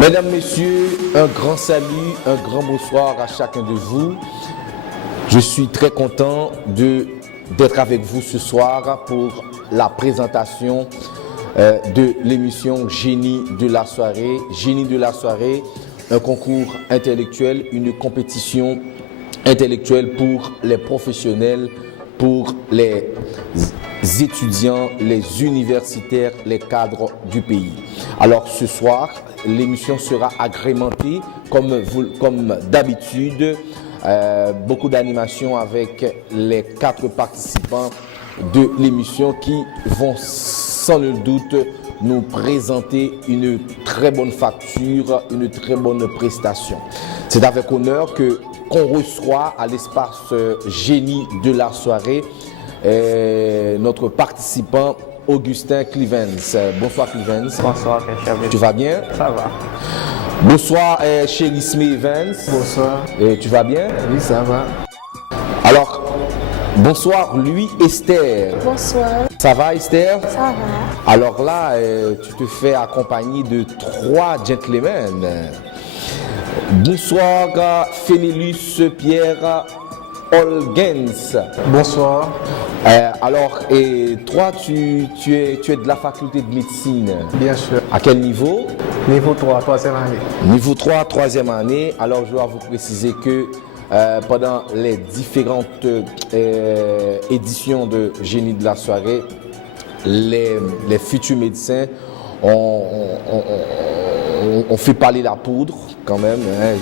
Mesdames, Messieurs, un grand salut, un grand bonsoir à chacun de vous. Je suis très content d'être avec vous ce soir pour la présentation de l'émission Génie de la soirée. Génie de la soirée, un concours intellectuel, une compétition intellectuelle pour les professionnels, pour les étudiants, les universitaires, les cadres du pays. Alors ce soir, l'émission sera agrémentée comme d'habitude, beaucoup d'animations avec les 4 participants de l'émission qui vont sans nul doute nous présenter une très bonne facture, une très bonne prestation. C'est avec honneur qu'on reçoit à l'espace Génie de la soirée notre participant Augustin Clivens. Bonsoir Clivens. Bonsoir Chéri. Tu vas bien? Ça va. Bonsoir Cherisme Evans. Bonsoir. Tu vas bien? Oui, ça va. Alors, bonsoir Louis Esther. Bonsoir. Ça va Esther? Ça va. Alors là, tu te fais accompagner de 3 gentlemen. Bonsoir Fénélus Pierre Olgens. Bonsoir. Alors, et toi, tu es de la faculté de médecine. Bien sûr. À quel niveau? Niveau 3, 3e année. Niveau 3, 3e année. Alors, je dois vous préciser que pendant les différentes éditions de Génie de la soirée, les futurs médecins ont fait parler la poudre, quand même, hein,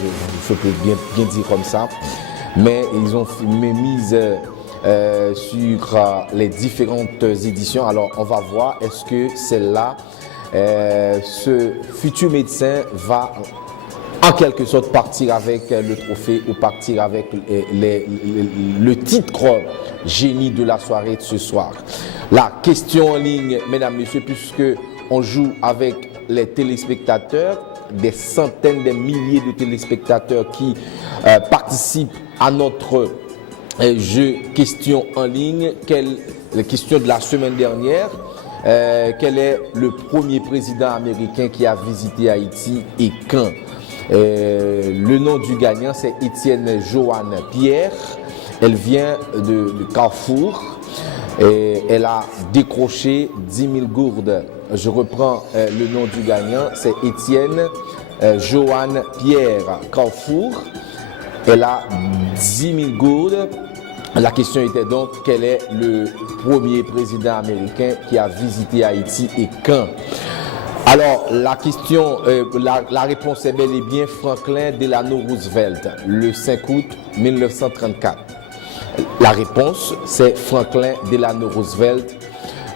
je peux bien dire comme ça. Mais ils ont mis sur les différentes éditions. Alors, on va voir, est-ce que celle-là, ce futur médecin va en quelque sorte partir avec le trophée ou partir avec le titre Génie de la soirée de ce soir. La question en ligne, mesdames, messieurs, puisque on joue avec les téléspectateurs, des centaines de milliers de téléspectateurs qui participent à notre jeu question en ligne. La question de la semaine dernière, quel est le premier président américain qui a visité Haïti et quand? Le nom du gagnant, c'est Étienne Joanne Pierre. Elle vient de Carrefour et elle a décroché 10 000 gourdes. Je reprends le nom du gagnant, c'est Étienne Joanne Pierre Carrefour. Elle a 10 000 gourdes. La question était donc, quel est le premier président américain qui a visité Haïti et quand? Alors, la question, la réponse est bel et bien Franklin Delano Roosevelt, le 5 août 1934. La réponse, c'est Franklin Delano Roosevelt,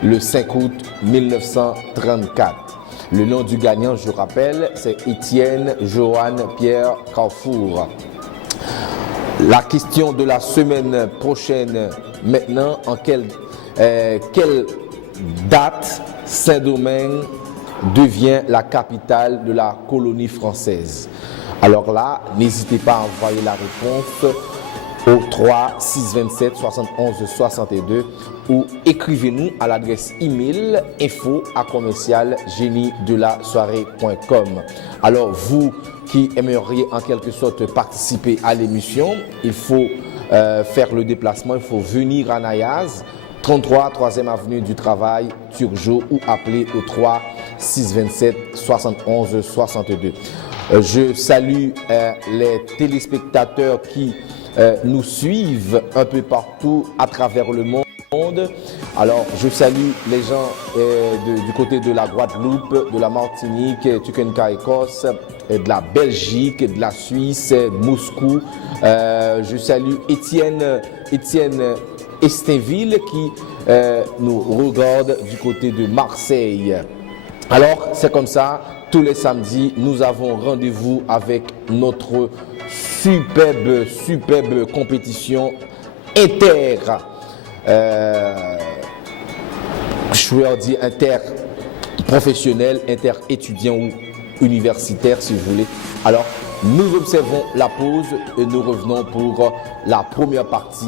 le 5 août 1934. Le nom du gagnant, je rappelle, c'est Étienne Joanne Pierre Carrefour. La question de la semaine prochaine, maintenant, en quelle date Saint-Domingue devient la capitale de la colonie française? Alors là, n'hésitez pas à envoyer la réponse au 3 627 71 62 ou écrivez-nous à l'adresse email info@géniedelasoirée.com. Alors vous qui aimeriez en quelque sorte participer à l'émission, il faut faire le déplacement, il faut venir à Nayaz, 33 3e avenue du Travail, Turgeau, ou appeler au 3 627 71 62. Je salue les téléspectateurs qui nous suivent un peu partout à travers le monde. Alors, je salue les gens du côté de la Guadeloupe, de la Martinique, Tukenka, Écosse, de la Belgique, de la Suisse, Moscou. Je salue Étienne Estinville qui nous regarde du côté de Marseille. Alors, c'est comme ça, tous les samedis, nous avons rendez-vous avec notre superbe compétition je vais dire professionnels, inter-étudiants ou universitaires si vous voulez. Alors, nous observons la pause et nous revenons pour la première partie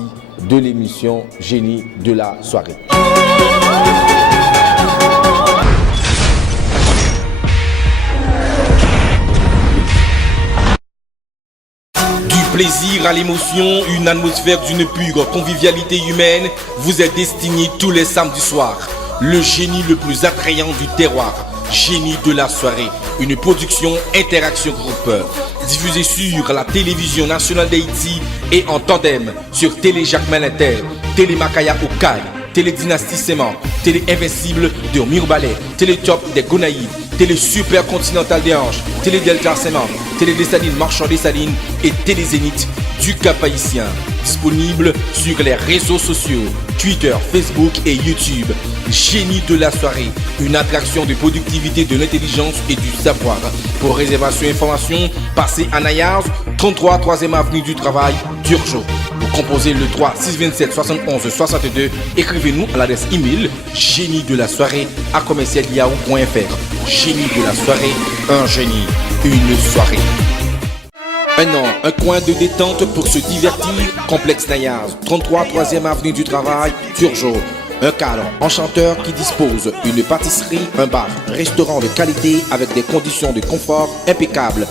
de l'émission Génie de la soirée. Plaisir à l'émotion, une atmosphère d'une pure convivialité humaine vous est destinée tous les samedis soirs. Le génie le plus attrayant du terroir, Génie de la soirée, une production Interaction Group, diffusée sur la télévision nationale d'Haïti et en tandem sur Télé Jacques Malinter, Télé Makaya Okaï, Télé Dynastie Séman, Télé Invincible de Mirbalais, Télé Top des Gonaïves, Télé Super Continental des Anges, Télé Delta Séman, Télé Dessalines Marchand Dessalines et Télé Zénith du Cap-Haïtien. Disponible sur les réseaux sociaux, Twitter, Facebook et YouTube. Génie de la soirée, une attraction de productivité, de l'intelligence et du savoir. Pour réservation et information, passez à Nayaz, 33 3e avenue du Travail, Turgeot. Pour composer le 3 627 71 62, écrivez-nous à l'adresse email génie de la soirée à commercial.yahoo.fr. Génie de la soirée, un génie, une soirée. Un coin de détente pour se divertir, Complexe Nayaz, 33 3e avenue du Travail, Turgeot. Un cadre enchanteur qui dispose d'une pâtisserie, un bar, restaurant de qualité avec des conditions de confort impeccables.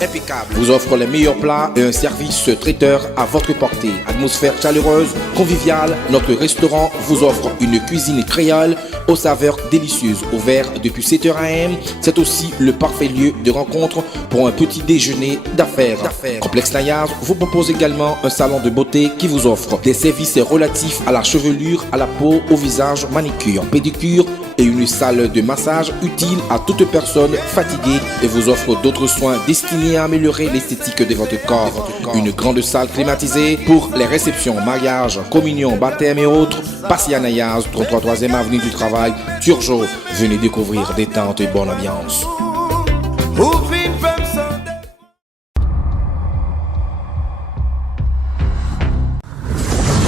Vous offre les meilleurs plats et un service traiteur à votre portée. Atmosphère chaleureuse, conviviale, notre restaurant vous offre une cuisine créole aux saveurs délicieuses. Ouvert depuis 7h AM, c'est aussi le parfait lieu de rencontre pour un petit déjeuner d'affaires. Complexe Nayaz vous propose également un salon de beauté qui vous offre des services relatifs à la chevelure, à la peau, au visage, manicure, pédicure et une salle de massage utile à toute personne fatiguée et vous offre d'autres soins destinés à améliorer l'esthétique de votre corps. Une grande salle climatisée pour les réceptions, mariages, communions, baptêmes et autres. Passez à Nayaz, 33 3e avenue du Travail, Turgeot. Venez découvrir détente et bonne ambiance.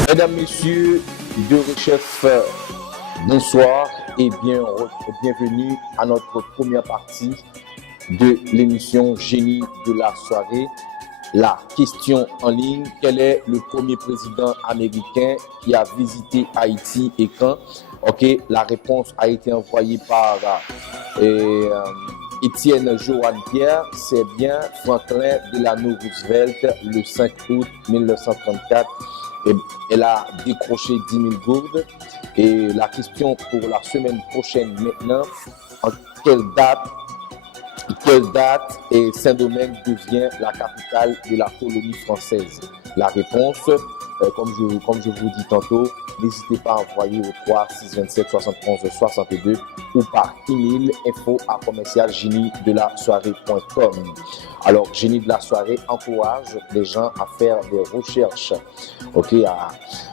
Mesdames, Messieurs, deux chefs, bonsoir et bienvenue à notre première partie de l'émission Génie de la soirée. La question en ligne, quel est le premier président américain qui a visité Haïti et quand? Ok, la réponse a été envoyée par Étienne Johan Pierre, c'est bien Franklin Delano Roosevelt le 5 août 1934. Et elle a décroché 10 000 gourdes. Et la question pour la semaine prochaine maintenant, en quelle date Saint-Domingue devient la capitale de la colonie française? La réponse, comme je vous dis tantôt, n'hésitez pas à envoyer au 3 627 71 62 ou par email info@commercial-génie-de-la-soirée.com. Alors, Génie de la soirée encourage les gens à faire des recherches,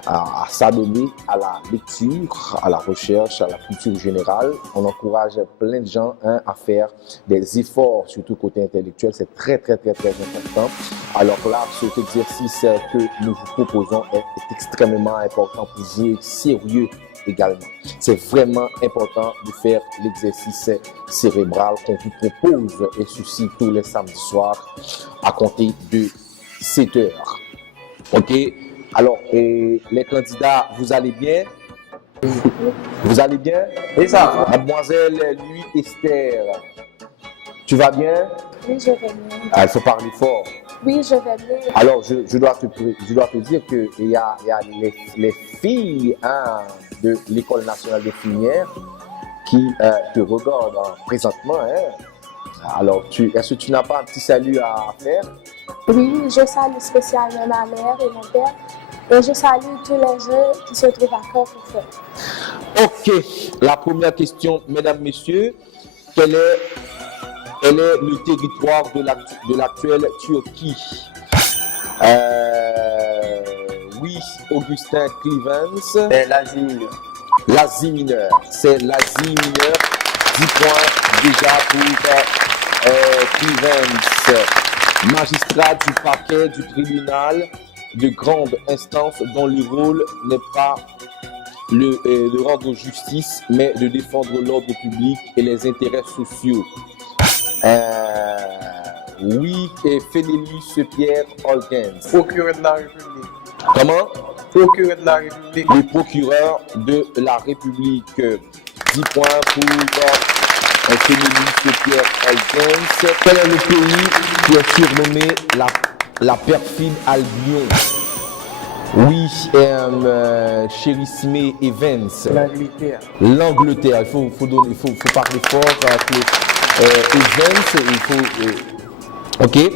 à s'adonner à la lecture, à la recherche, à la culture générale. On encourage plein de gens à faire des efforts, surtout côté intellectuel. C'est très important. Alors là, cet exercice que nous vous proposons est extrêmement important pour jouer sérieux également. C'est vraiment important de faire l'exercice cérébral qu'on vous propose et ceci tous les samedis soirs à compter de 7 heures. Ok? Alors, les candidats, vous allez bien? Vous allez bien? Et ça? Mademoiselle Louis Esther, tu vas bien? Oui, je vais bien. Ah, il faut parler fort. Oui, je vais bien. Alors, je dois te dire qu'il y a les filles de l'École nationale des infirmières qui te regardent présentement. Alors, est-ce que tu n'as pas un petit salut à faire? Oui, je salue spécialement ma mère et mon père. Et je salue tous les gens qui se trouvent à Carrefour. Ok. La première question, mesdames, messieurs, quel est le territoire de l'actuelle Turquie? Oui, Augustin Clevens. C'est l'Asie mineure. L'Asie mineure. C'est l'Asie mineure. 10 points déjà pour Clevens. Magistrat du parquet du tribunal de grande instance dont le rôle n'est pas de rendre justice, mais de défendre l'ordre public et les intérêts sociaux. Oui, et Fénélus Pierre Holgens. Procureur de la République. Comment? Procureur de la République. Le procureur de la République. 10 points pour Fénélus Pierre Holgens. Quel est le pays qui est surnommé la perfide Albion? Oui, Chérisme Evans. L'Angleterre. L'Angleterre. Il faut parler fort. Evans, il faut. Ok. Et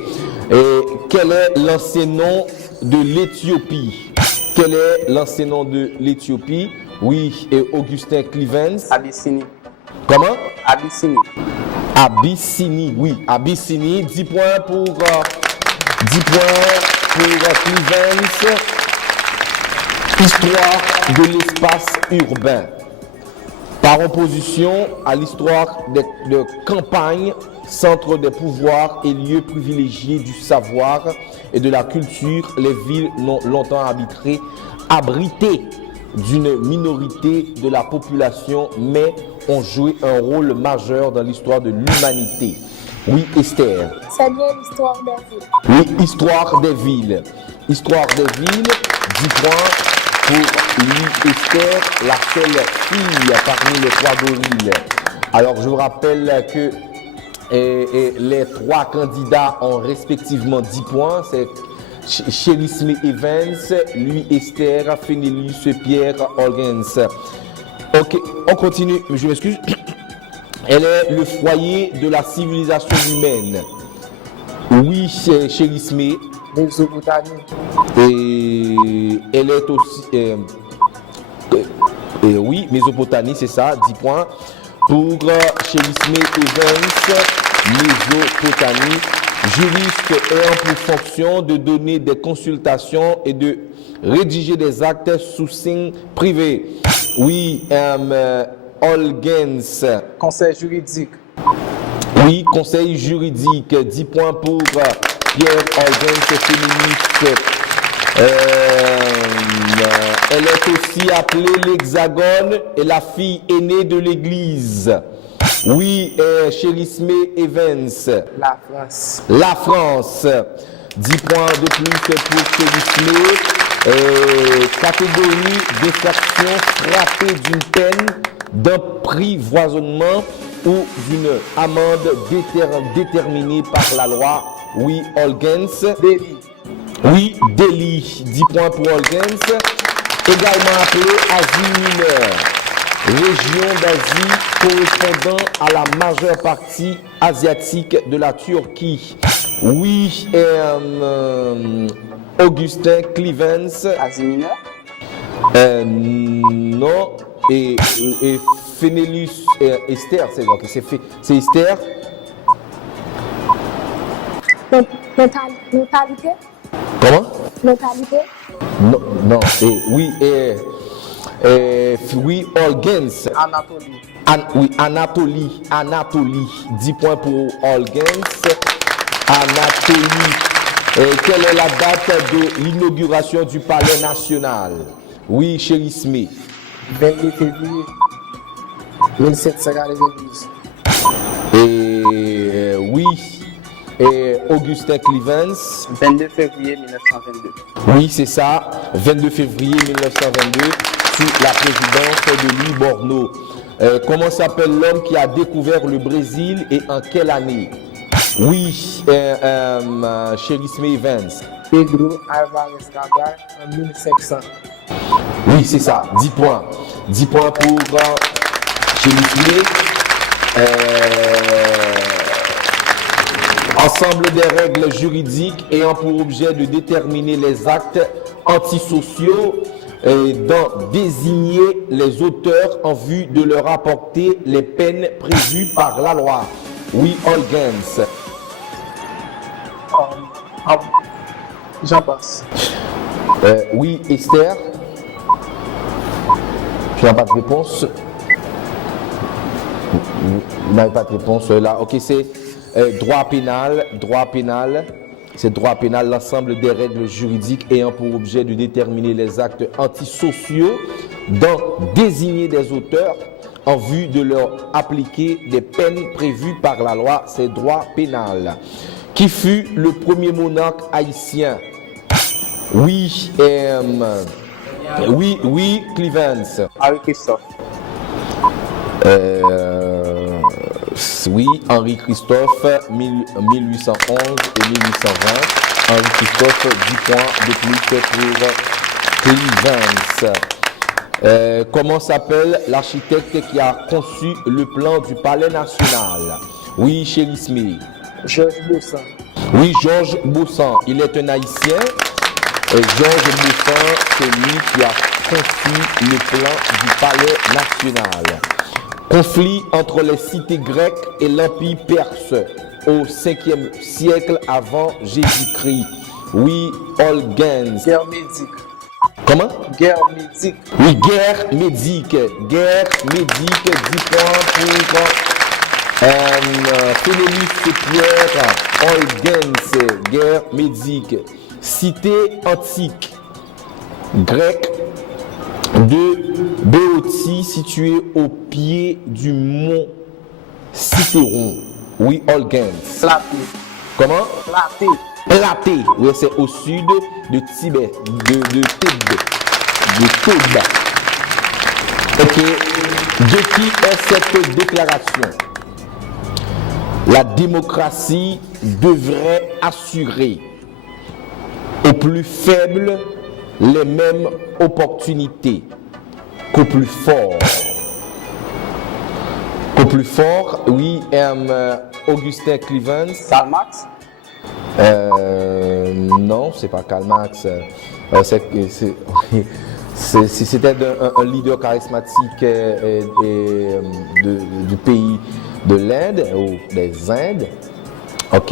quel est l'ancien nom de l'Éthiopie? Quel est l'ancien nom de l'Éthiopie? Oui, et Augustin Clivens. Abyssinie. Comment? Abyssinie. Abyssinie, oui, Abyssinie. 10 points pour Clivens. Histoire de l'espace urbain. Par opposition à l'histoire de campagne, centre des pouvoirs et lieu privilégié du savoir et de la culture, les villes n'ont longtemps abrité d'une minorité de la population, mais ont joué un rôle majeur dans l'histoire de l'humanité. Oui, Esther. C'est bien l'histoire des villes. Oui, histoire des villes. Histoire des villes, 10 points pour lui, Esther, la seule fille parmi les 3 gorilles. Alors, je vous rappelle que les 3 candidats ont respectivement 10 points. C'est Chérisme Evans, lui, Esther, Fénélus Pierre Holgens. Ok, on continue. Je m'excuse. Elle est le foyer de la civilisation humaine. Oui, c'est Chérisme. Mésopotamie. Et elle est aussi. Oui, Mésopotamie, c'est ça, 10 points. Pour Chérisme Evans, Mésopotamie, juriste ayant pour fonction de donner des consultations et de rédiger des actes sous signe privé. Oui, Holgens. Conseil juridique. Oui, conseil juridique. 10 points pour Pierre Holgens, féministe. Elle est aussi appelée l'Hexagone et la fille aînée de l'Église. Oui, Chérisme Evans. La France. La France. 10 points de plus pour Chérisme. Catégorie d'infraction frappée d'une peine d'emprisonnement ou d'une amende déterminée par la loi. Oui, Holgens. Délit. Oui, délit. 10 points pour Holgens. Également appelé Asie mineure. Région d'Asie correspondant à la majeure partie asiatique de la Turquie. Oui, Augustin Clivens. Asie mineure. Non. Et Fénélus Esther, c'est Esther. Notalité. Comment? Notalité. Non, non. Oui, Holgens. Anatolie. Oui, Anatolie. 10 points pour Holgens. Anatolie. Quelle est la date de l'inauguration du Palais National? Oui, Chérisme. 22 février 1792. Oui, Augustin Clivens. 22 février 1922. Oui, c'est ça. 22 février 1922, sous la présidence de Louis Borneau. Comment s'appelle l'homme qui a découvert le Brésil et en quelle année? Oui, Chérisme Evans. Pedro Álvares Cabral en 1500. Oui, c'est ça. 10 points. 10 points pour Chérisme. Ensemble des règles juridiques ayant pour objet de déterminer les actes antisociaux et d'en désigner les auteurs en vue de leur apporter les peines prévues par la loi. Oui, Holgens. J'en passe. Oui, Esther. Tu n'as pas de réponse. Vous n'avez pas de réponse là. Ok, c'est droit pénal. c'est droit pénal, l'ensemble des règles juridiques ayant pour objet de déterminer les actes antisociaux, d'en désigner des auteurs en vue de leur appliquer des peines prévues par la loi, c'est droit pénal. Qui fut le premier monarque haïtien? Oui, Clevens. Henri Christophe. Oui, Henri Christophe, 1811 et 1820. Henri Christophe, 10 points de plus pour Clevens. Comment s'appelle l'architecte qui a conçu le plan du Palais National? Oui, Chéri Smith. Georges Boussan. Oui, Georges Boussan. Il est un Haïtien. Et Georges Boussan, c'est lui qui a conçu le plan du Palais National. Conflit entre les cités grecques et l'Empire perse au 5e siècle avant Jésus-Christ. Oui, Olgens. Guerre médique. Comment? Guerre médique. Oui, guerre médique. Guerre médique, 10 points pour Fénélis Pierre. Olgens, guerre médique. Cité antique grecque de Béotie située au pied du mont Citeron. Oui, Olgens. Platé. Comment? Platé. Platé. Oui, c'est au sud de Tibet, de Thèbes. De Thèbes. Ok. De qui est cette déclaration? La démocratie devrait assurer aux plus faibles les mêmes opportunités qu'aux plus forts. Qu'aux plus forts, oui, Augustin Clevens. Karl Marx. Non, c'est pas Karl Marx. C'était un leader charismatique du pays de l'Inde ou des Indes. Ok.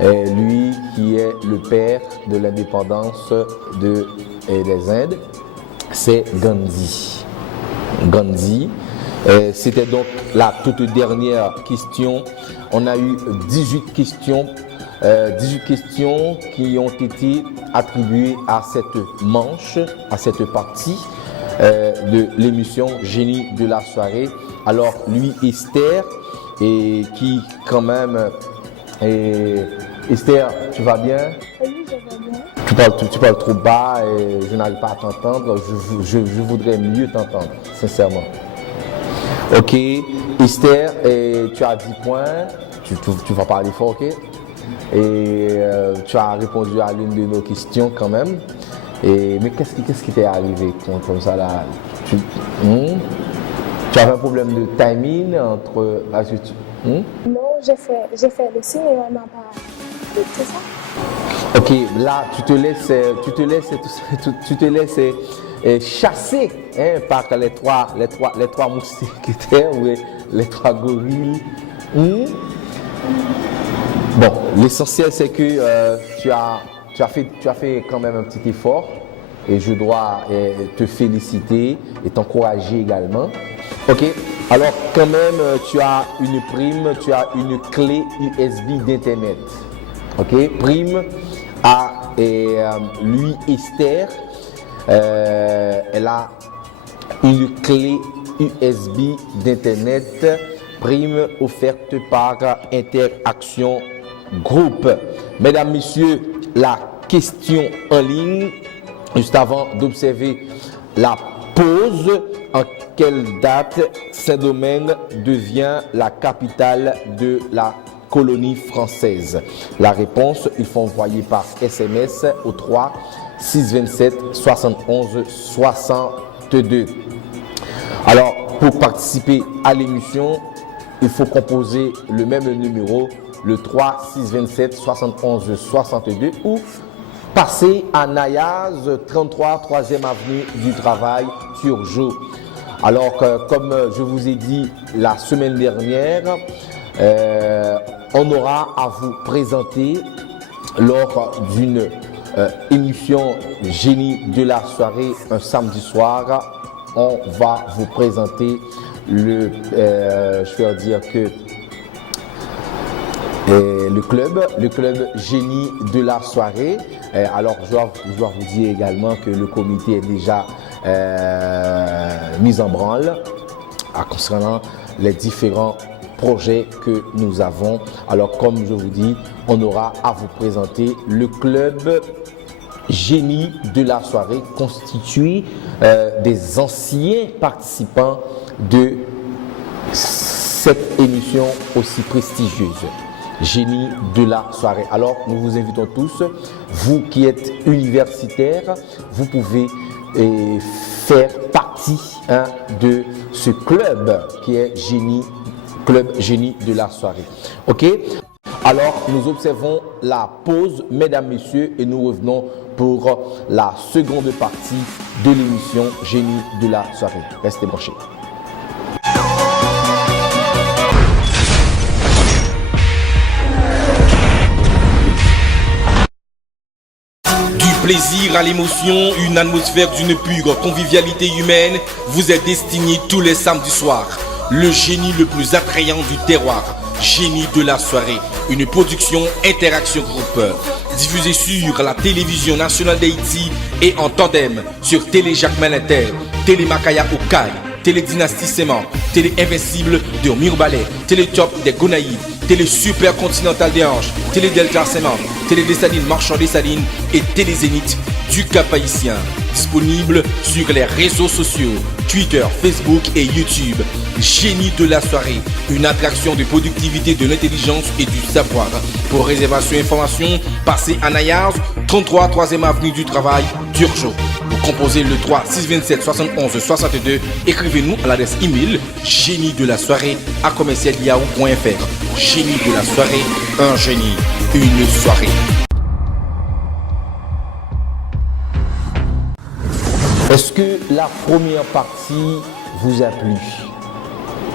Lui qui est le père de l'indépendance des Indes, c'est Gandhi. Gandhi. C'était donc la toute dernière question. On a eu 18 questions qui ont été attribuées à cette manche, à cette partie de l'émission Génie de la soirée. Alors lui, Esther, et qui quand même... Esther, tu vas bien? Oui, je vais bien. Tu parles trop bas et je n'arrive pas à t'entendre. Je voudrais mieux t'entendre, sincèrement. Ok, Esther, tu as 10 points. Tu vas parler fort, ok? Et tu as répondu à l'une de nos questions quand même. Mais qu'est-ce qui t'est arrivé comme ça là? Tu avais un problème de timing entre... Non, j'ai fait le signe et on n'a pas... C'est ça? Ok, là tu te laisses chasser par les trois mousquetaires ou les trois gorilles. Bon, l'essentiel c'est que tu as fait quand même un petit effort et je dois te féliciter et t'encourager également. Ok, alors quand même tu as une prime, tu as une clé USB d'internet. Ok, prime à lui Esther, elle a une clé USB d'internet, prime offerte par Interaction Group. Mesdames, messieurs, la question en ligne, juste avant d'observer la pause. En quelle date Saint-Domingue devient la capitale de la colonie française? La réponse, il faut envoyer par SMS au 3 627 71 62. Alors, pour participer à l'émission, il faut composer le même numéro, le 3 627 71 62, ou passer à Nayaz 33 3e avenue du Travail, Turgeau. Alors, comme je vous ai dit la semaine dernière, on aura à vous présenter lors d'une émission Génie de la soirée un samedi soir. On va vous présenter je vais dire que le club génie de la soirée. Alors je dois vous dire également que le comité est déjà mis en branle concernant les différents projets que nous avons. Alors comme je vous dis, on aura à vous présenter le club génie de la soirée constitué des anciens participants de cette émission aussi prestigieuse, génie de la soirée. Alors nous vous invitons tous, vous qui êtes universitaires, vous pouvez faire partie de ce club qui est club génie de la soirée. Ok? Alors nous observons la pause, mesdames, messieurs, et nous revenons pour la seconde partie de l'émission génie de la soirée. Restez branchés. Plaisir à l'émotion, une atmosphère d'une pure convivialité humaine vous est destinée tous les samedis soirs. Le génie le plus attrayant du terroir, génie de la soirée, une production Interaction Group, diffusée sur la télévision nationale d'Haïti et en tandem sur Télé Jacques Malinter, Télé Makaya Okaï, Télé Dynastie Séman, Télé Invincible de Mirbalet, Télé Top des Gonaïves, Télé Super Continental des Anges, Télé Delta Séman, Télé Dessalines Marchand Dessalines et Télé Zénith du Cap-Haïtien. Disponible sur les réseaux sociaux, Twitter, Facebook et YouTube. Génie de la soirée, une attraction de productivité, de l'intelligence et du savoir. Pour réservation et information, passez à Nayars, 33 3e avenue du Travail, Turgeot. Vous composez le 3 627 71 62. Écrivez-nous à l'adresse email génie de la soirée à commercial.yahoo.fr. Génie de la soirée, un génie, une soirée. Est-ce que la première partie vous a plu?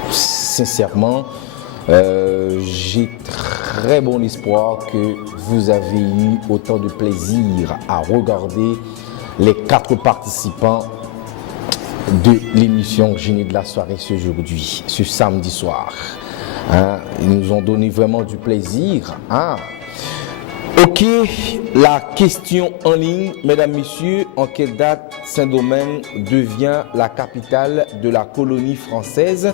Sincèrement, j'ai très bon espoir que vous avez eu autant de plaisir à regarder les 4 participants de l'émission Génie de la soirée ce samedi soir. Ils nous ont donné vraiment du plaisir. Ok, la question en ligne, mesdames, messieurs, en quelle date Saint-Domingue devient la capitale de la colonie française?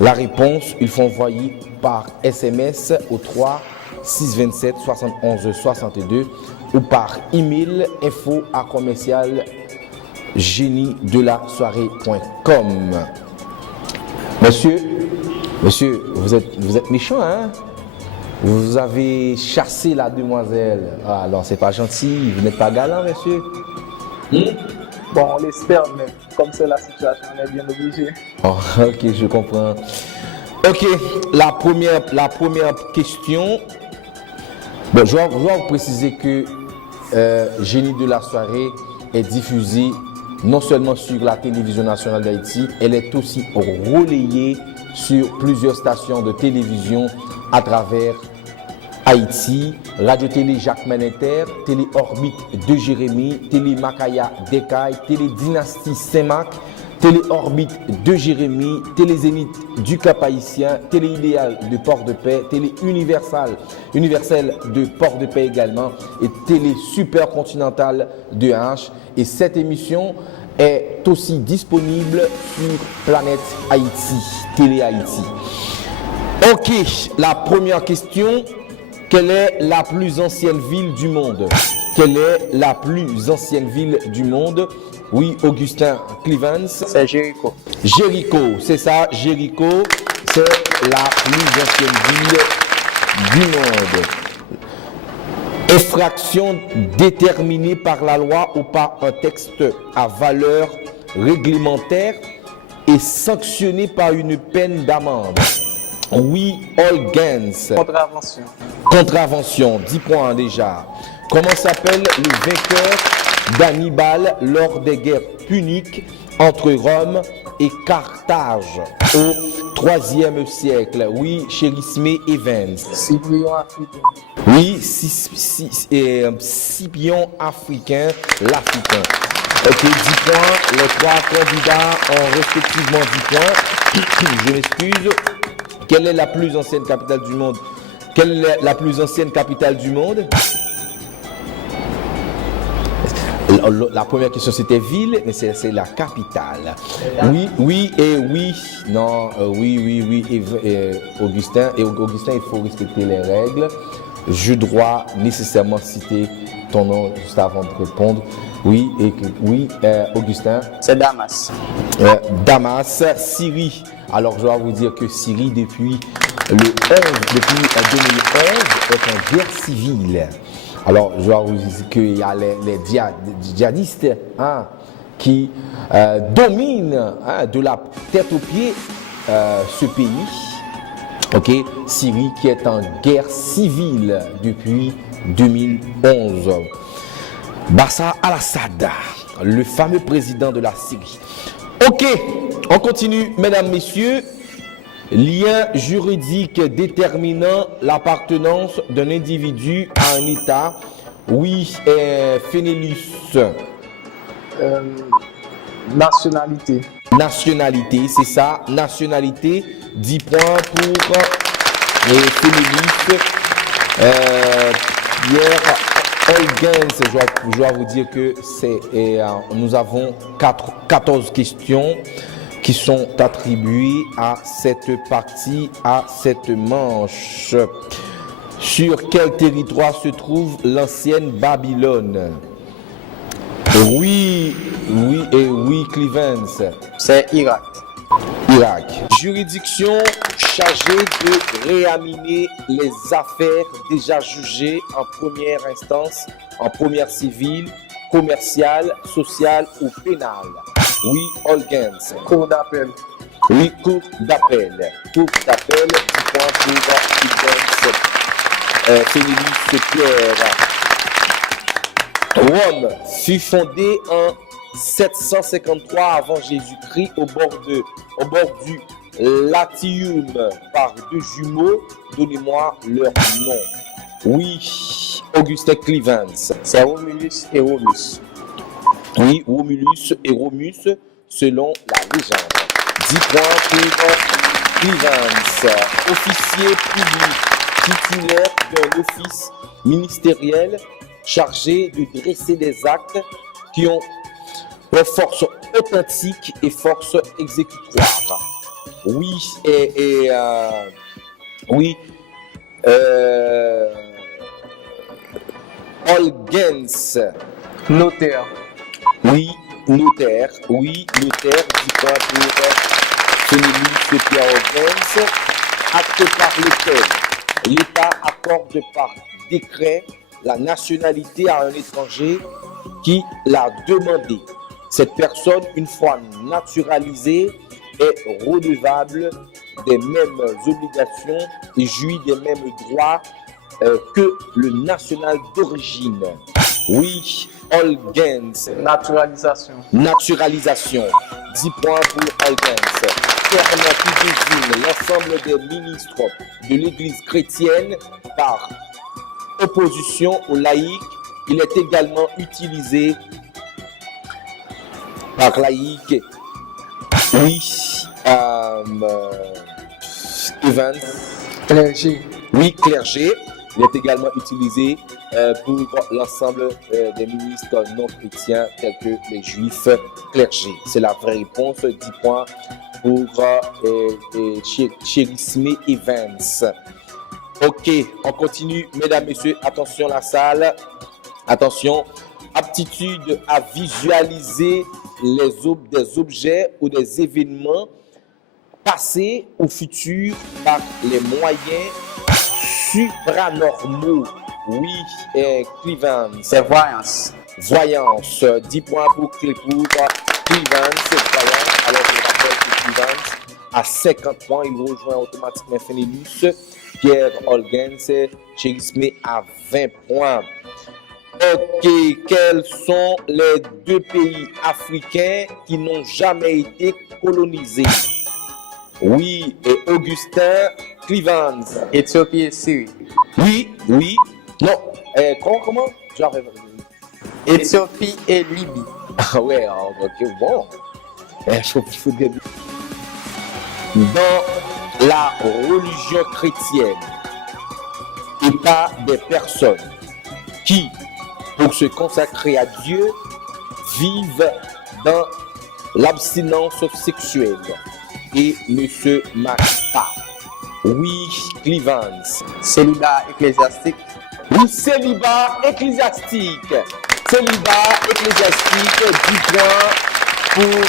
La réponse, il faut envoyer par SMS au 3 627 71 62 ou par email info@géniedelasoirée.com. Monsieur, vous êtes méchant, hein? Vous avez chassé la demoiselle. Alors, c'est pas gentil, vous n'êtes pas galant, monsieur. Bon, on l'espère, mais comme c'est la situation, on est bien obligé. Oh, ok, je comprends. Ok, la première question. Bon, je dois vous préciser que Génie de la soirée est diffusée non seulement sur la télévision nationale d'Haïti, elle est aussi relayée sur plusieurs stations de télévision à travers Haïti, Radio-Télé Jacques Malinter, Télé Orbite de Jérémy, Télé Makaya d'Ekaï, Télé Dynastie Saint-Marc, Télé Orbite de Jérémy, Télé Zénith du Cap-Haïtien, Télé Idéal de Port-de-Paix, Télé Universel de Port-de-Paix également et Télé Super Continental de H. Et cette émission est aussi disponible sur Planète Haïti, Télé Haïti. Ok, la première question. Quelle est la plus ancienne ville du monde? Quelle est la plus ancienne ville du monde? Oui, Augustin Clevans. C'est Jéricho. Jéricho, c'est ça, Jéricho, c'est la plus ancienne ville du monde. Infraction déterminée par la loi ou par un texte à valeur réglementaire et sanctionnée par une peine d'amende. Oui, all gains. Contravention. Contravention, 10 points déjà. Comment s'appelle le vainqueur d'Hannibal lors des guerres puniques entre Rome et Carthage au IIIe siècle? Oui, Chérisme Evans. Scipion africain. Oui, Scipion africain, l'Africain. Ok, 10 points. Les 3 candidats ont respectivement 10 points. Je m'excuse. Quelle est la plus ancienne capitale du monde? Quelle est la plus ancienne capitale du monde? La première question c'était ville, mais c'est la capitale. Oui, oui et oui. Non, oui. Augustin, il faut respecter les règles. Je dois nécessairement citer ton nom juste avant de répondre. Oui, Augustin. C'est Damas. Damas, Syrie. Alors je dois vous dire que Syrie depuis 2011 est en guerre civile. Alors, je dois vous dire qu'il y a les djihadistes qui dominent de la tête aux pieds ce pays. Ok, Syrie qui est en guerre civile depuis 2011. Bachar al-Assad, le fameux président de la Syrie. Ok, on continue, mesdames, messieurs. Lien juridique déterminant l'appartenance d'un individu à un État. Oui, Fénélus. Nationalité. Nationalité, c'est ça. Nationalité, 10 points pour Fénélus. Pierre Holgens, je dois vous dire que nous avons 14 questions qui sont attribuées à cette partie, à cette manche. Sur quel territoire se trouve l'ancienne Babylone? Oui, Clevens. C'est Irak. Irak. Juridiction chargée de réaminer les affaires déjà jugées en première instance, en première civile, commerciale, sociale ou pénale. Oui, Holgens. Cour d'appel. Oui, cour d'appel. Cour d'appel, 10 points pour Holgens. Fénélus Pierre. Rome fut fondée en 753 avant Jésus-Christ au bord du Latium par deux jumeaux. Donnez-moi leur nom. Oui, Augustin Clevens. C'est Romulus et Remus. Oui, Romulus et Remus, selon la légende. 10 points pour Clevens. Officier public, titulaire d'un office ministériel chargé de dresser des actes qui ont force authentique et force exécutoire. Oui, Holgens. Notaire. Oui, notaire. Oui, notaire. 10 points pour Fénélus Pierre Holgens. Acte par lequel l'État accorde par décret la nationalité à un étranger qui l'a demandé. Cette personne, une fois naturalisée, est redevable des mêmes obligations et jouit des mêmes droits que le national d'origine. Oui, Holgens. Naturalisation. Naturalisation. 10 points pour Holgens. Terme qui désigne l'ensemble des ministres de l'Église chrétienne par opposition aux laïcs. Il est également utilisé par laïcs. Oui, Evans. Clergé. Oui, clergé. Il est également utilisé pour l'ensemble des ministres non chrétiens tels que les juifs clergés. C'est la vraie réponse. 10 points pour Chérisme Evans. Ok, on continue, mesdames, messieurs, attention la salle, attention, aptitude à visualiser des objets ou des événements passés ou futurs par les moyens supranormaux. Oui, Clevens. C'est voyance. Voyance, 10 points pour Clevens, voyance. Alors je rappelle que Clevens à 50 points, il rejoint automatiquement Fénélus. Pierre Holgens, Chérisme à 20 points. Ok, quels sont les deux pays africains qui n'ont jamais été colonisés? Oui, et Augustin Clevens. Éthiopie et Syrie. Oui. Non, comment? Éthiopie et Libye. Ah ouais, ok, bon. Faut dire. Dans la religion chrétienne, état des personnes qui, pour se consacrer à Dieu, vivent dans l'abstinence sexuelle et ne se marient pas. Oui, Clevans. Célibat ecclésiastique. Oui, célibat ecclésiastique. Célibat ecclésiastique, 10 points pour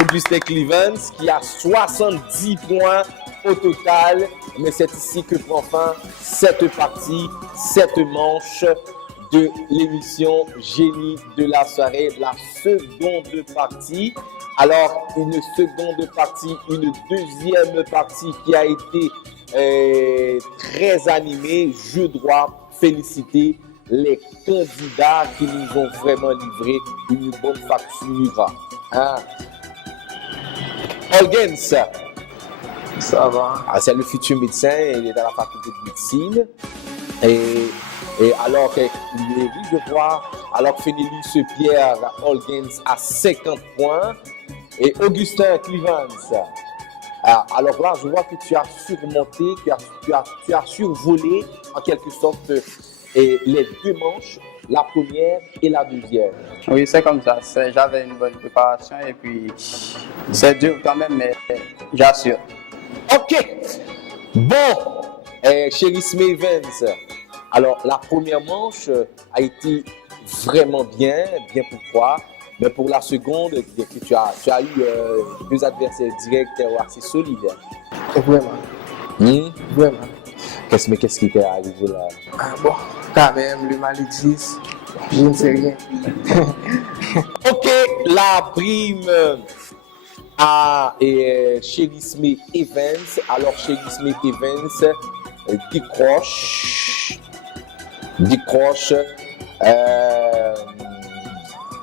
Augustin Clevans qui a 70 points au total. Mais c'est ici que prend fin cette partie, cette manche de l'émission Génie de la soirée, la seconde partie. Alors, une seconde partie, une deuxième partie qui a été très animée. Je dois féliciter les candidats qui nous ont vraiment livré une bonne facture. Hein? Holgens, Ça va. c'est le futur médecin, il est dans la faculté de médecine. Et alors qu'il est de voir, alors que Fénélis Pierre Holgens a 50 points et Augustin Clevans. Alors là, je vois que tu as surmonté, tu as survolé en quelque sorte les deux manches, la première et la deuxième. Oui, c'est comme ça. J'avais une bonne préparation et puis c'est dur quand même, mais j'assure. Ok. Bon, chérie Smavens. Alors, la première manche a été vraiment bien pour toi. Mais pour la seconde, tu as eu deux adversaires directs assez solides. Vraiment. Vraiment. Qu'est-ce qui t'est arrivé là? Ah bon, quand même, le malédice, je ne sais rien. Ok, la prime à Sherry Smith Evans. Alors, Sherry Smith Evans décroche.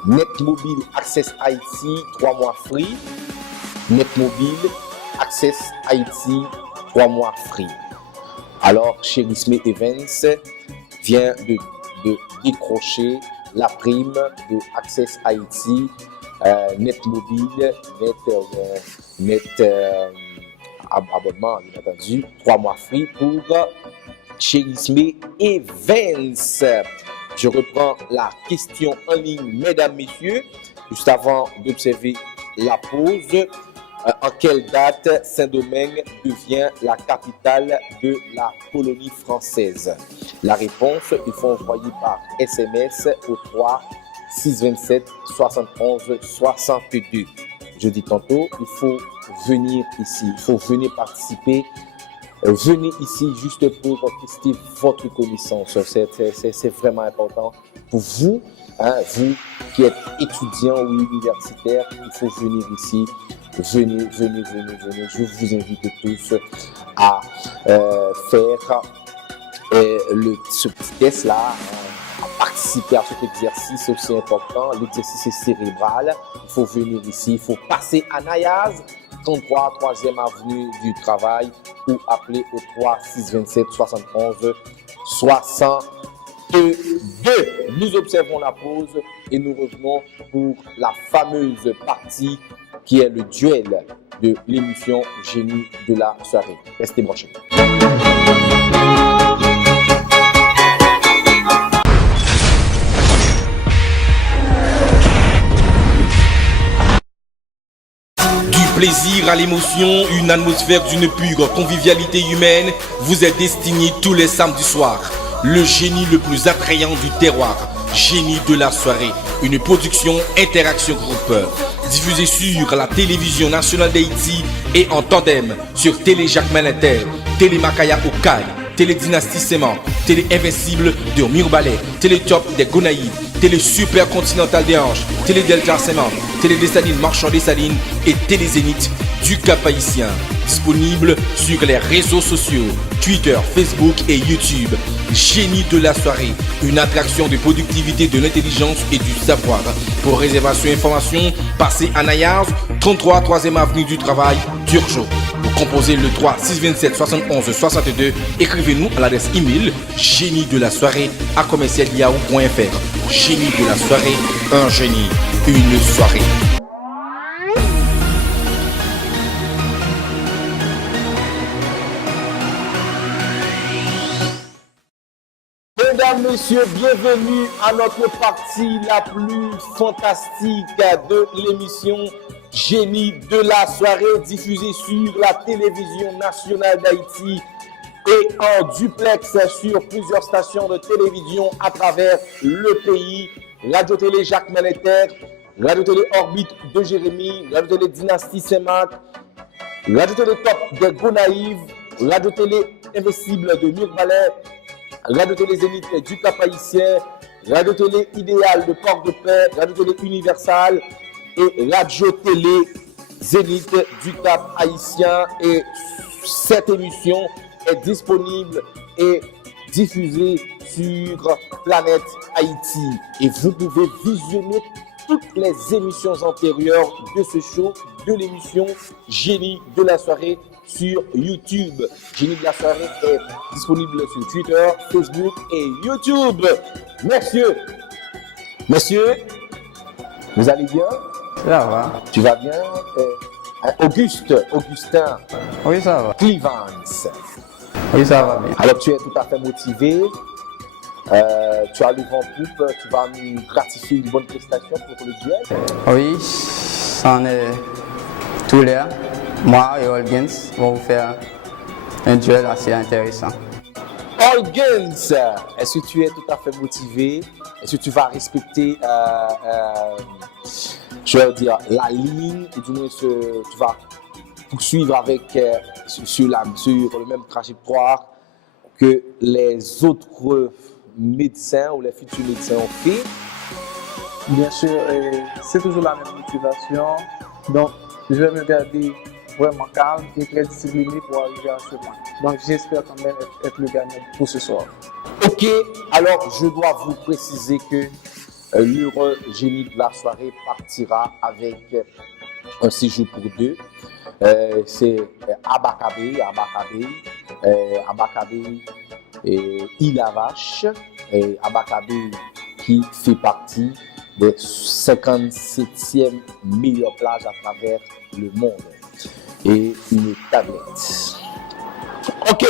Netmobile Access Haïti, 3 mois free. Netmobile Access Haïti, 3 mois free. Alors, Sherry Smith Evans vient de décrocher la prime de Access Haïti, Netmobile, abonnement, bien entendu, 3 mois free pour Sherry Smith Evans. Je reprends la question en ligne, mesdames, messieurs, juste avant d'observer la pause. En quelle date Saint-Domingue devient la capitale de la colonie française? La réponse, il faut envoyer par SMS au 3 627 71 62. Je dis tantôt, il faut venir ici, il faut venir participer. Venez ici juste pour tester votre connaissance. C'est vraiment important pour vous, hein, vous qui êtes étudiant ou universitaire. Il faut venir ici. Venez. Je vous invite tous à faire ce petit test-là, à participer à cet exercice aussi important. L'exercice est cérébral. Il faut venir ici. Il faut passer à Nayaz, 33 3e avenue du Travail, ou appeler au 3 627 71 62. Nous observons la pause et nous revenons pour la fameuse partie qui est le duel de l'émission Génie de la soirée. Restez branchés. Plaisir à l'émotion, une atmosphère d'une pure convivialité humaine vous est destinée tous les samedis soirs. Le génie le plus attrayant du terroir, Génie de la soirée, une production Interaction Group, diffusée sur la télévision nationale d'Haïti et en tandem sur Télé Jacques Malinter, Télé Makaya Okaï, Télé Dynastie Séman, Télé Invincible de Mirbalais, Télé Top des Gonaïves, Télé Super Continental des Anges, Télé Delta Séman, Télé Dessalines Marchand Dessalines et Télé Zénith du Cap-Haïtien. Disponible sur les réseaux sociaux, Twitter, Facebook et YouTube. Génie de la soirée, une attraction de productivité, de l'intelligence et du savoir. Pour réservation et information, passez à Nayaz, 33 3e avenue du Travail, Turgeot. Vous composez le 3 627 71 62. Écrivez-nous à l'adresse email génie de la soirée à commercial.yahoo.fr. Génie de la soirée, un génie, une soirée. Mesdames, messieurs, bienvenue à notre partie la plus fantastique de l'émission Génie de la soirée, diffusée sur la télévision nationale d'Haïti et en duplex sur plusieurs stations de télévision à travers le pays. Radio-Télé Jacques Manéter, Radio-Télé Orbite de Jérémy, Radio-Télé Dynastie Saint-Marc, Radio-Télé Top de Gonaïve, Radio-Télé Invincible de Murvalet, Radio-Télé Zénith du Cap-Haïtien, Radio-Télé Idéal de Port-de-Paix, Radio-Télé Universal et Radio-Télé Zénith du Cap-Haïtien. Et cette émission est disponible et diffusée sur Planète Haïti. Et vous pouvez visionner toutes les émissions antérieures de ce show, de l'émission Génie de la soirée sur YouTube. Génie de la soirée est disponible sur Twitter, Facebook et YouTube. Messieurs, vous allez bien? Ça va. Tu vas bien? Augustin. Oui, ça va. Clevans. Oui, ça va bien. Alors tu es tout à fait motivé. Tu as le vent en poupe. Tu vas nous gratifier une bonne prestation pour le duel. Oui, c'en est tout l'air. Moi et Holgens vont vous faire un duel assez intéressant. Holgens, est-ce que tu es tout à fait motivé? Est-ce que tu vas respecter je veux dire, la ligne, ou du moins tu vas poursuivre avec sur le même trajectoire que les autres médecins ou les futurs médecins ont fait? Bien sûr, c'est toujours la même motivation. Donc, je vais me garder vraiment calme et très discipliné pour arriver à ce point. Donc, j'espère quand même être le gagnant pour ce soir. Ok, alors je dois vous préciser que l'heureux génie de la soirée partira avec un séjour pour deux. C'est Abakabe et Ilavache. Abakabe qui fait partie des 57e meilleures plages à travers le monde. Et une tablette. Ok.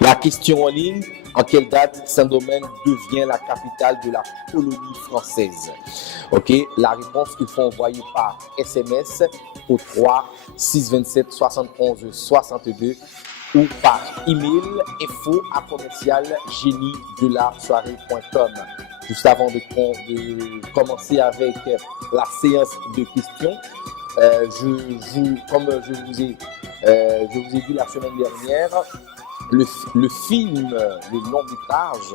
La question en ligne. En quelle date Saint-Domingue devient la capitale de la colonie française? Ok, la réponse il faut envoyer par SMS au 3 627 71 62 ou par email info@géniedelasoirée.com. Juste avant de commencer avec la séance de questions, comme je vous ai dit la semaine dernière, le film, le long métrage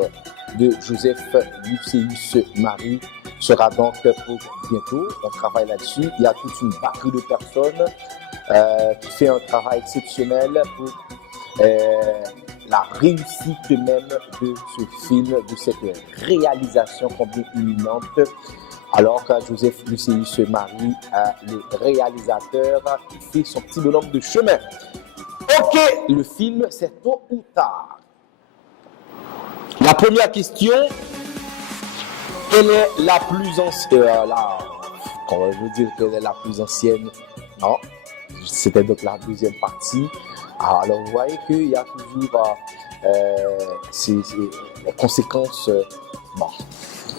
de Joseph Lucéus Marie sera donc pour bientôt. On travaille là-dessus. Il y a toute une batterie de personnes qui fait un travail exceptionnel pour la réussite même de ce film, de cette réalisation combien imminente. Alors que Joseph Lucéus Marie, le réalisateur, fait son petit bonhomme de chemin. Ok, le film, c'est tôt ou tard. La première question, quelle est la plus ancienne? Comment je veux dire quelle est la plus ancienne? Non, c'était donc la deuxième partie. Alors vous voyez qu'il y a toujours les conséquences. Bon,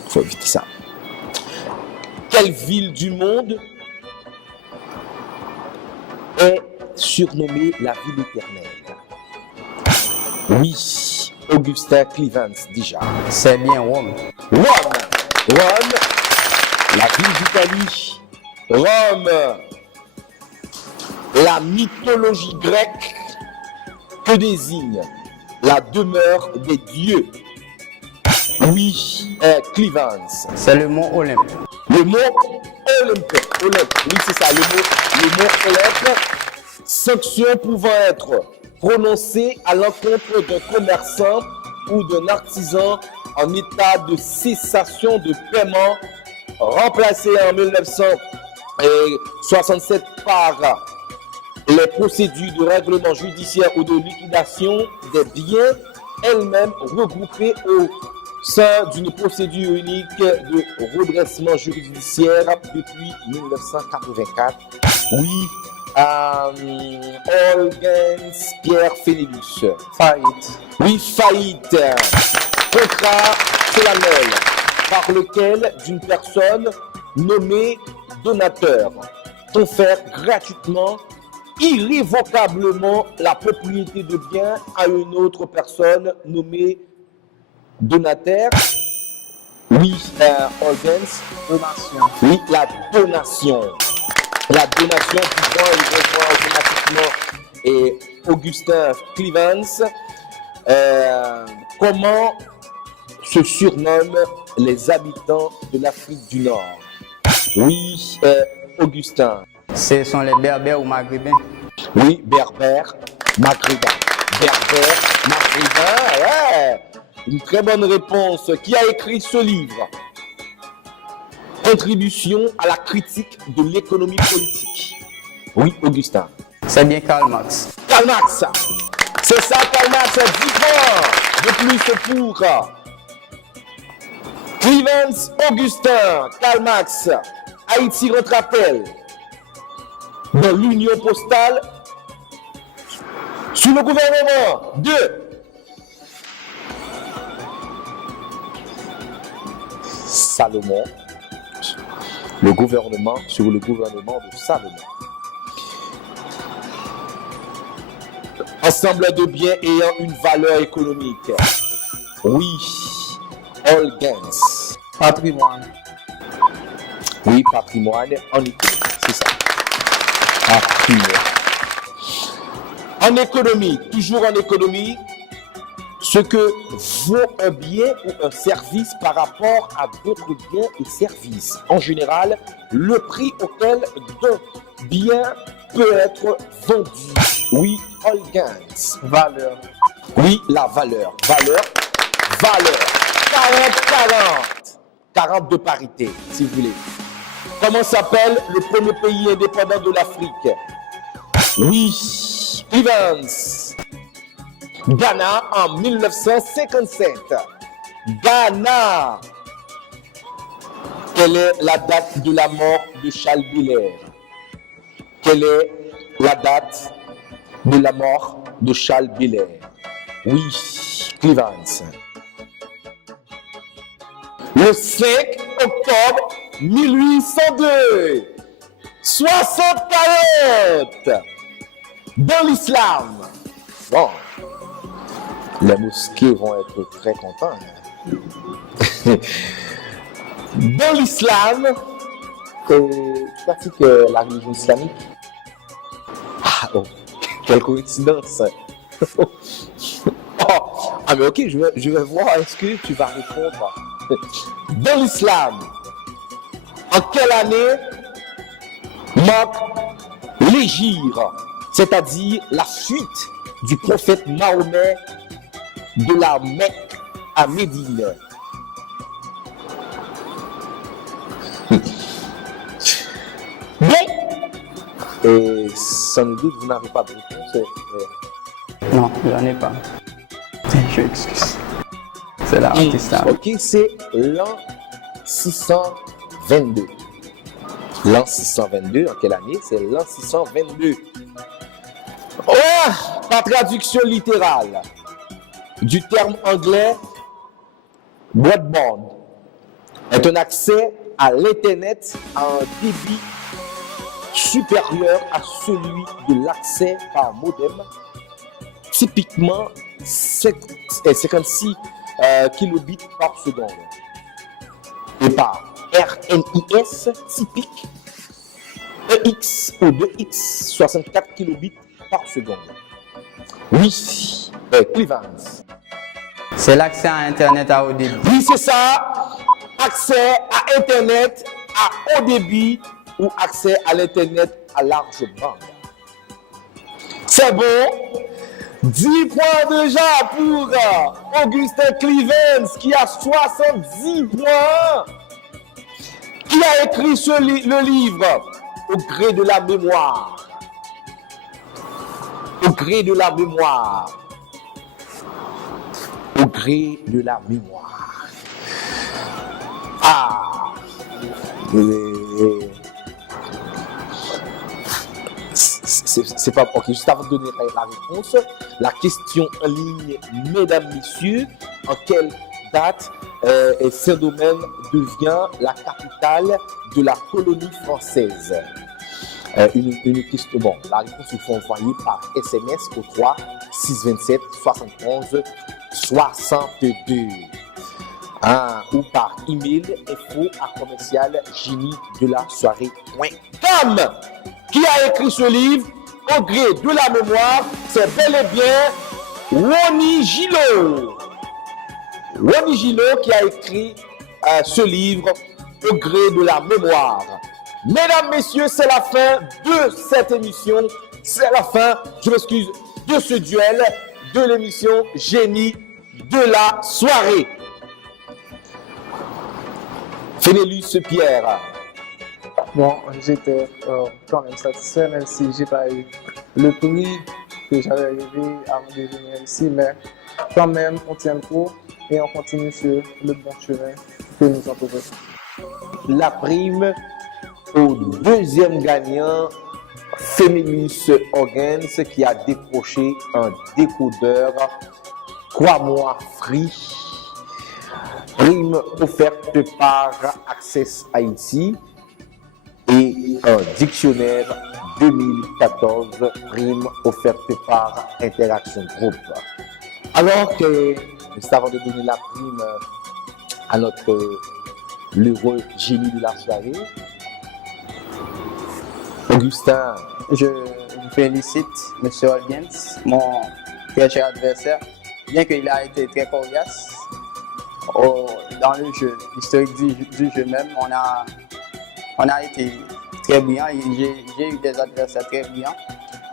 il faut éviter ça. Quelle ville du monde est surnommée la ville éternelle? Oui, Augustin Clevans déjà. C'est bien Rome. Rome, la ville d'Italie. Rome, la mythologie grecque que désigne la demeure des dieux. Oui, Clevans. C'est le mont Olympe. Le mot Olympe. Oui, c'est ça, le mot Olympe. Sanction pouvant être prononcée à l'encontre d'un commerçant ou d'un artisan en état de cessation de paiement, remplacé en 1967 par les procédures de règlement judiciaire ou de liquidation des biens elles-mêmes regroupées au sein d'une procédure unique de redressement judiciaire depuis 1984. Oui, Olgens Pierre Fénélus. Faillite. Oui, faillite. Contrat solennel par lequel d'une personne nommée donateur confère gratuitement, irrévocablement la propriété de biens à une autre personne nommée donataire. Oui, Olgens. Donation. Oui, la donation. La donation pouvant il rejoint automatiquement et Augustin Clevens. Comment se surnomment les habitants de l'Afrique du Nord? Oui, Augustin. Ce sont les Berbères ou Maghrébins. Oui, Berbère, Maghrébin. Berbère, Maghrébin, ouais. Une très bonne réponse. Qui a écrit ce livre? Contribution à la critique de l'économie politique. Oui, Augustin. C'est bien Karl Marx. Karl Marx. C'est ça, Karl Marx. 10 points de plus pour Clevens, Augustin, Karl Marx. Haïti rentre-t-elle dans l'union postale sous le gouvernement de Salomon, le gouvernement sur le gouvernement de Salomon. Ensemble de biens ayant une valeur économique. Oui, Olgens. Patrimoine. Oui, patrimoine en économie, c'est ça. Patrimoine. En économie, toujours en économie, ce que vaut un bien ou un service par rapport à d'autres biens et services. En général, le prix auquel d'un bien peut être vendu. Oui, Olgens. Valeur. Oui, la valeur. Valeur. 40-40. 40 de parité, si vous voulez. Comment s'appelle le premier pays indépendant de l'Afrique? Oui, Clevens. Ghana en 1957. Ghana. Quelle est la date de la mort de Charles Belair? Quelle est la date de la mort de Charles Belair? Oui, Clevens. Le 5 octobre 1802. 60-40. Dans l'islam. Bon. Les mosquées vont être très contents. Dans l'islam, tu pratiques la religion islamique? Ah, oh, quelle coïncidence! Oh, ah, mais ok, je vais voir, est-ce que tu vas répondre? Dans l'islam, en quelle année marque l'hégire, c'est-à-dire la fuite du prophète Mahomet de la Mecque à Médine? Bon, et sans doute vous n'avez pas de réponse. Non, j'en ai pas. Je m'excuse. C'est là, ça. Ok, c'est l'an 622. L'an 622, en quelle année? C'est l'an 622. Oh, par traduction littérale du terme anglais, broadband est un accès à l'Internet à un débit supérieur à celui de l'accès par modem, typiquement 56 kilobits par seconde, et par RNIS typique EX ou 2X 64 kilobits par seconde. Oui, Clevens. C'est l'accès à Internet à haut débit. Oui, c'est ça. Accès à Internet à haut débit ou accès à l'Internet à large bande. C'est bon. 10 points déjà pour Augustin Clevens qui a 70 points. Qui a écrit le livre Au gré de la mémoire. Au gré de la mémoire. Au gré de la mémoire. Ah. c'est pas ok. Juste avant de donner la réponse, la question en ligne, mesdames, messieurs, en quelle date Saint-Domingue devient la capitale de la colonie française? Une question. Bon, la réponse il faut envoyer par SMS au 3 627 71 62. Ou par email info@commercial-génie-de-la-soirée.com. Qui a écrit ce livre? Au gré de la mémoire, c'est bel et bien Ronnie Gillot. Ronnie Gillot qui a écrit ce livre au gré de la mémoire. Mesdames, messieurs, c'est la fin de cette émission. C'est la fin, je m'excuse, de ce duel de l'émission Génie de la soirée. Félix Pierre. Bon, j'étais quand même satisfait, même si j'ai pas eu le prix que j'avais rêvé avant de venir ici, mais quand même, on tient le coup et on continue sur le bon chemin que nous avons trouvé. La prime au deuxième gagnant, Féminus Organs, qui a décroché un décodeur Crois-moi Free. Prime offerte par Access Haïti et un dictionnaire 2014, prime offerte par Interaction Group. Alors que, juste avant de donner la prime à notre l'heureux génie de la soirée, Augustin. Je vous félicite, M. Holgens, mon très cher adversaire, bien qu'il a été très coriace. Dans le jeu, l'historique du jeu même, on a été très brillant et j'ai eu des adversaires très brillants.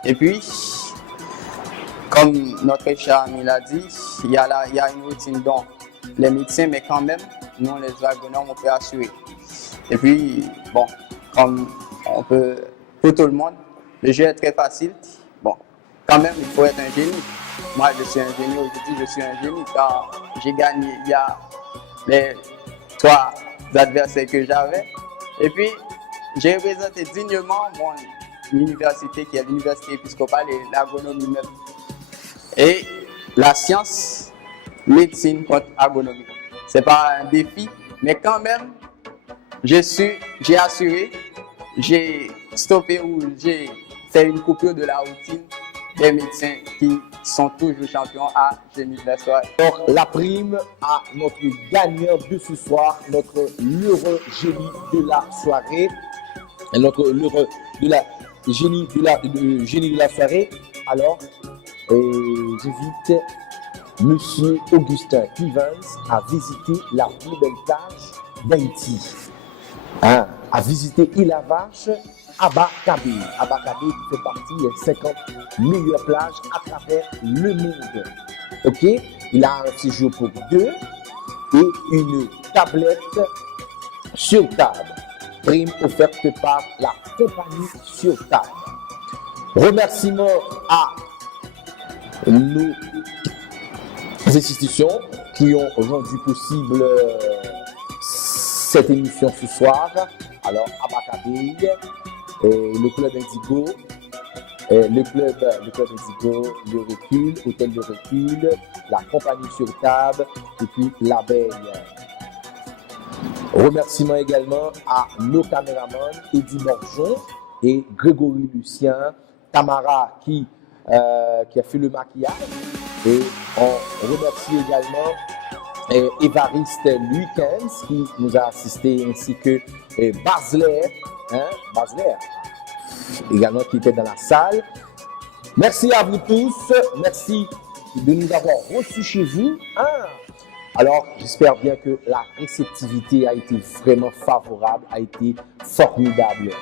Et puis, comme notre cher ami l'a dit, il y a une routine dont les médecins, mais quand même, nous les agronomes, on peut assurer. Et puis, bon, comme on peut, pour tout le monde, le jeu est très facile. Bon, quand même, il faut être un génie. Moi, je suis un génie, aujourd'hui, je suis un génie car j'ai gagné il y a les 3 adversaires que j'avais. Et puis, j'ai représenté dignement mon université qui est l'université épiscopale et l'agronomie même. Et la science, médecine contre agronomie. Ce n'est pas un défi, mais quand même, j'ai assuré, j'ai stoppé ou j'ai fait une coupure de la routine des médecins qui sont toujours champions à Génie de la soirée. Donc, la prime à notre gagnant de ce soir, notre l'heureux génie de la soirée, notre l'heureux de la génie de la soirée. Alors, j'invite Monsieur Augustin Clivens à visiter la plus belle plage d'Haïti, à visiter Île à Vache, Abakabé. Abakabé qui fait partie des 50 meilleures plages à travers le monde. Ok, il a un séjour pour 2 et une tablette sur table. Prime offerte par la compagnie sur table. Remerciements à nos institutions qui ont rendu possible cette émission ce soir. Alors, Abakabé, le club Indigo, le club Indigo, le recul, Hôtel de recul, la compagnie sur table et puis l'abeille. Remerciements également à nos caméramans Eddie Morjon et Grégory Lucien, Tamara qui a fait le maquillage, et on remercie également Évariste Luikens qui nous a assisté, ainsi que Basler, également qui était dans la salle. Merci à vous tous, merci de nous avoir reçus chez vous. Alors, j'espère bien que la réceptivité a été vraiment favorable, a été formidable.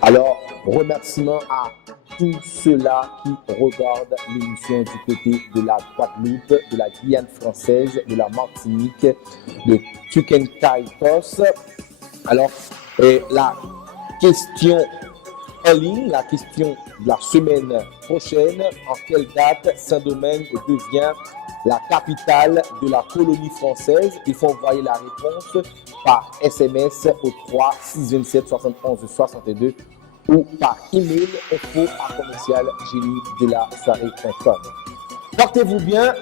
Alors, remerciements à tous ceux-là qui regardent l'émission du côté de la Guadeloupe, de la Guyane française, de la Martinique, de Tukenkaïtos. Alors, la question en ligne, la question de la semaine prochaine, en quelle date Saint-Domingue devient la capitale de la colonie française? Il faut envoyer la réponse par SMS au 3 627 71 62 ou par email info@commercial-génie-de-la-soirée.com. Portez-vous bien.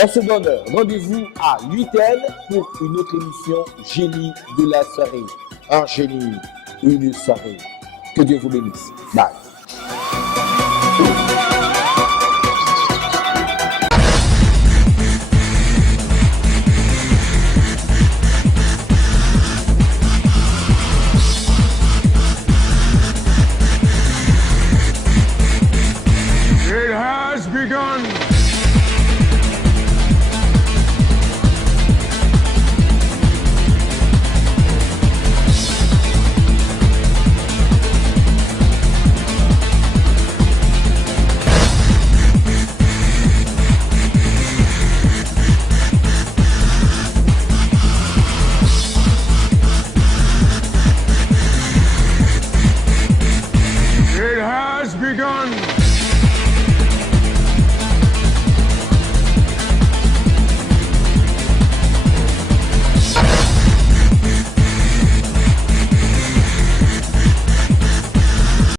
On se donne rendez-vous à 8h pour une autre émission Génie de la soirée. Un génie, une soirée. Que Dieu vous bénisse. Bye.